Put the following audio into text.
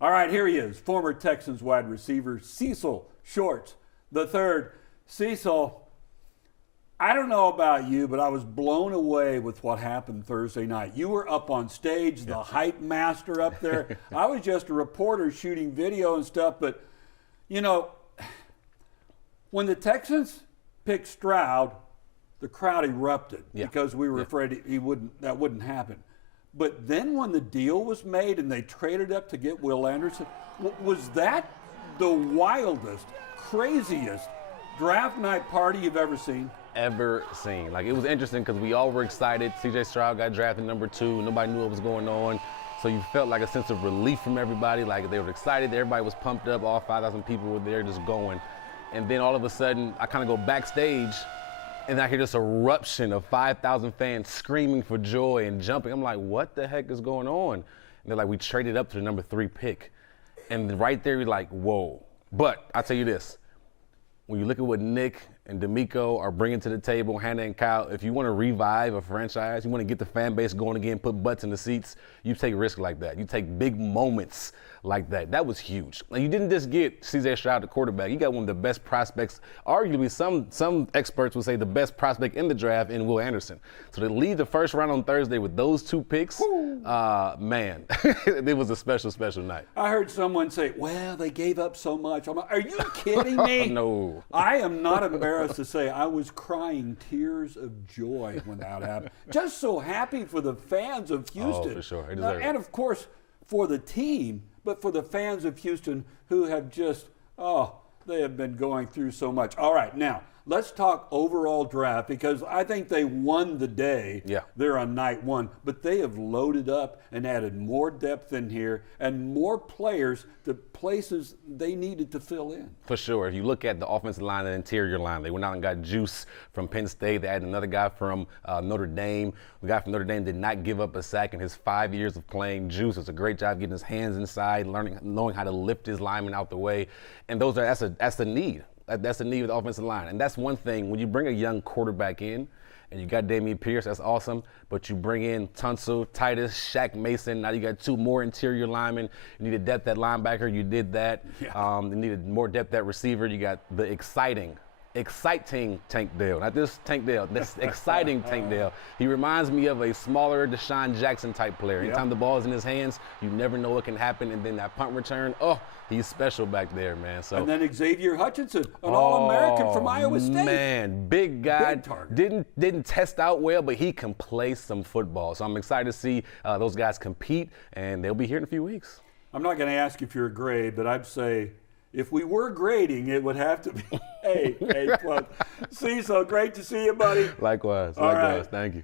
All right, here he is, former Texans wide receiver Cecil Shorts the third. Cecil, I don't know about you, but I was blown away with what happened Thursday night. You were up on stage, the hype master up there. I was just a reporter shooting video and stuff, but, you know, when the Texans picked Stroud, the crowd erupted because we were afraid that wouldn't happen. But then when the deal was made and they traded up to get Will Anderson, was that the wildest, craziest draft night party you've ever seen? Ever seen. Like, it was interesting because we all were excited. CJ Stroud got drafted #2. Nobody knew what was going on. So you felt like a sense of relief from everybody. Like, they were excited. Everybody was pumped up. All 5,000 people were there just going. And then all of a sudden, I kind of go backstage, and I hear this eruption of 5,000 fans screaming for joy and jumping. I'm like, what the heck is going on? And they're like, we traded up to the #3 pick. And right there, you're like, whoa. But I'll tell you this. When you look at what Nick and D'Amico are bringing to the table, Hannah and Kyle, if you want to revive a franchise, you want to get the fan base going again, put butts in the seats, you take risks like that. You take big moments like that. That was huge. Like, you didn't just get CJ Stroud, the quarterback. You got one of the best prospects, arguably some experts would say the best prospect in the draft in Will Anderson. So to lead the first round on Thursday with those 2 picks, man, it was a special, special night. I heard someone say, well, they gave up so much. I'm like, are you kidding me? No. I am not embarrassed to say I was crying tears of joy when that happened. Just so happy for the fans of Houston. Oh, for sure. They deserve it. And, of course, for the team, but for the fans of Houston who have just, they have been going through so much. All right, now, let's talk overall draft because I think they won the day there on night 1, but they have loaded up and added more depth in here and more players to places they needed to fill in. For sure. If you look at the offensive line and interior line, they went out and got Juice from Penn State. They added another guy from Notre Dame. The guy from Notre Dame did not give up a sack in his 5 years of playing. Juice does a great job getting his hands inside, knowing how to lift his linemen out the way. And that's the need. That's the need of the offensive line. And that's one thing. When you bring a young quarterback in, and you got Dameon Pierce, that's awesome. But you bring in Tunsil, Titus, Shaq Mason. Now you got 2 more interior linemen. You needed depth at linebacker. You did that. You needed more depth at receiver. You got the exciting Tank Dell. Not this Tank Dell, this exciting Tank Dell. He reminds me of a smaller Deshaun Jackson type player. Anytime the ball is in his hands, you never know what can happen. And then that punt return, he's special back there, man. So. And then Xavier Hutchinson, an All-American from Iowa State. Man, big guy. Big target. Didn't test out well, but he can play some football. So I'm excited to see those guys compete, and they'll be here in a few weeks. I'm not going to ask if you're a grade, but I'd say if we were grading, it would have to be A+. Cecil, great to see you, buddy. Likewise. All right. Thank you.